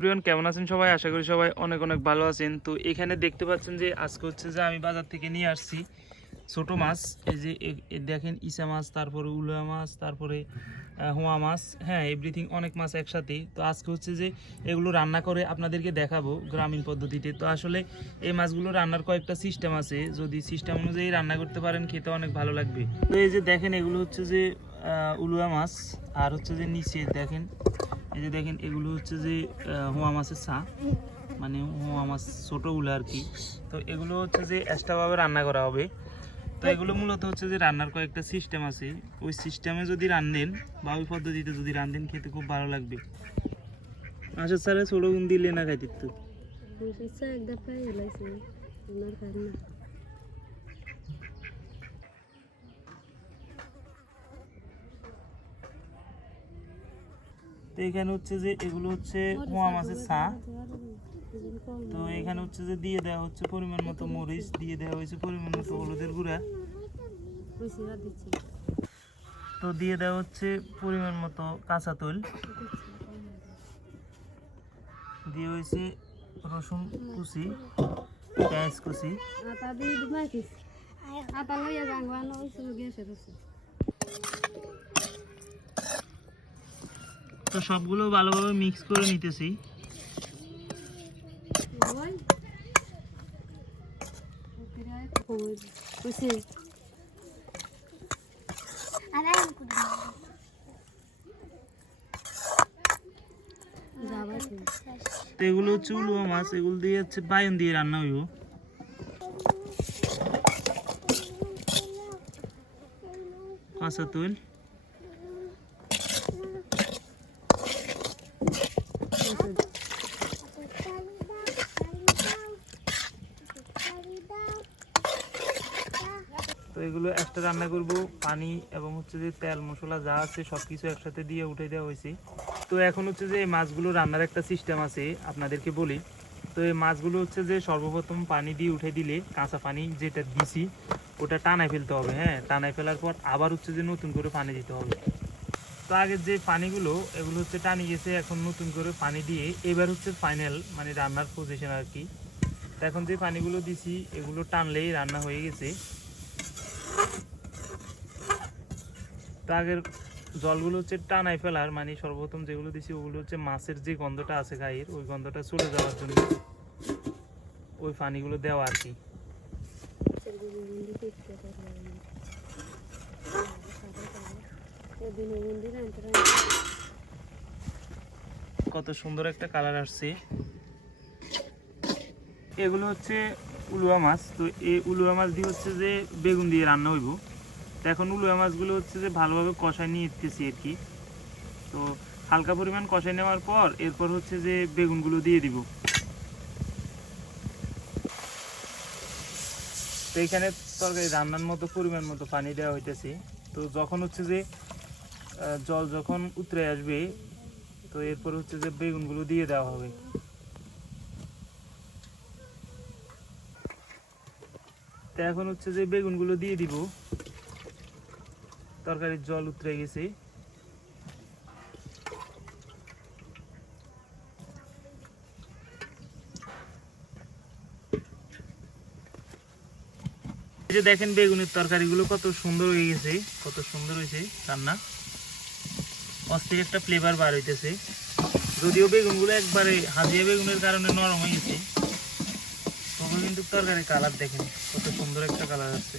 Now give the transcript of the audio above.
প্রিয়ন কেমন আছেন সবাই? আশা করি সবাই অনেক অনেক ভালো আছেন। তো এখানে দেখতে পাচ্ছেন যে আজকে হচ্ছে যে আমি বাজার থেকে নিয়ে আসছি ছোট মাছ। এই যে দেখেন ইসা মাছ, তারপরে উলুয়া মাছ, তারপরে হোয়া মাছ, হ্যাঁ এভরিথিং অনেক মাছ একসাথেই। তো আজকে হচ্ছে যে এগুলো রান্না করে আপনাদেরকে দেখাবো গ্রামীণ পদ্ধতিতে। তো আসলে এই মাছগুলো রান্নার কয়েকটা সিস্টেম আছে, যদি সিস্টেম অনুযায়ী রান্না করতে পারেন খেতে অনেক ভালো লাগবে। তো এই যে দেখেন এগুলো হচ্ছে যে উলুয়া মাছ, আর হচ্ছে যে নিচে দেখেন এই যে দেখেন এগুলো হচ্ছে যে হোয়া মাছের ছা, মানে হোয়া মাছ ছোটোগুলো আর কি। তো এগুলো হচ্ছে যে এক্সট্রাভাবে রান্না করা হবে। তো এগুলো মূলত হচ্ছে যে রান্নার কয়েকটা সিস্টেম আছে, ওই সিস্টেমে যদি রান্ধেন বা ওই পদ্ধতিতে যদি রান্ধেন খেতে খুব ভালো লাগবে। আচ্ছা স্যার ছোটো গুণ দিলে না খাইতে তো এখানে হচ্ছে যে এগুলো হচ্ছে হোয়া মাছের ছা। তো এখানে হচ্ছে যে দিয়ে দেওয়া হচ্ছে পরিমাণ মতো মরিচ, দিয়ে দেওয়া হয়েছে পরিমাণ মতো হলুদের গুঁড়া, তো দিয়ে দেওয়া হচ্ছে পরিমাণ মতো কাঁচা তেল, দিয়ে হয়েছে রসুন কুচি, পেঁয়াজ কুচি। তো সবগুলো ভালোভাবে মিক্স করে নিতেছি। তো এগুলো হচ্ছে উলুয়া মাছ, এগুলো দিয়ে হচ্ছে বায়ন দিয়ে রান্না হইব। কাঁচা তেল, তো এগুলো একটা রান্না করব পানি এবং হচ্ছে যে তেল মশলা যা আছে সব কিছু একসাথে দিয়ে উঠে দেওয়া হয়েছে। তো এখন হচ্ছে যে এই মাছগুলো রান্নার একটা সিস্টেম আছে আপনাদেরকে বলি। তো এই মাছগুলো হচ্ছে যে সর্বপ্রথম পানি দিয়ে উঠে দিলে কাঁচা পানি যেটা দিছি ওটা টানাই ফেলতে হবে, হ্যাঁ টানাই ফেলার পর আবার হচ্ছে যে নতুন করে পানি দিতে হবে। তো আগের যে পানিগুলো এগুলো হচ্ছে টানি গেছে, এখন নতুন করে পানি দিয়ে এবার হচ্ছে ফাইনাল মানে রান্নার পজিশন আর কি। তো এখন যে পানিগুলো দিছি এগুলো টানলেই রান্না হয়ে গেছে। তো আগের জলগুলো হচ্ছে টানাই ফেলার মানে সর্বপ্রথম যেগুলো দিছি ওগুলো হচ্ছে মাছের যে গন্ধটা আছে গায়ের ওই গন্ধটা চলে যাওয়ার জন্য ওই পানিগুলো দেওয়া আর কি। কত সুন্দর একটা কালার আসছে। এগুলো হচ্ছে উলুয়া মাছ। তো এই উলুয়া মাছ দিয়ে হচ্ছে যে বেগুন দিয়ে রান্না হইব। তো এখন উলুয়া মাছগুলো হচ্ছে যে ভালোভাবে কষায় নিয়ে নিতেছি আর কি। তো হালকা পরিমাণ কষায় নেওয়ার পর এরপর হচ্ছে যে বেগুনগুলো দিয়ে দিব। তো এখানে তরকারি রান্নার মতো পরিমাণ মতো পানি দেওয়া হইতেছে। তো যখন হচ্ছে যে জল যখন উতরে আসবে তো এরপর হচ্ছে যে বেগুনগুলো দিয়ে দেওয়া হবে। তো এখন হচ্ছে যে বেগুনগুলো দিয়ে দিব, তরকারির জল উতরে গেছে। এই যে দেখেন বেগুনের তরকারিগুলো কত সুন্দর হয়ে গেছে, কত সুন্দর হয়েছে রান্না, অস্থির একটা ফ্লেভার বার হইতেছে। যদিও বেগুনগুলো একবারে হাজিয়া বেগুনের কারণে নরম হয়ে গেছে, তবে কিন্তু তরকারির কালার দেখেন কত সুন্দর একটা কালার আসছে।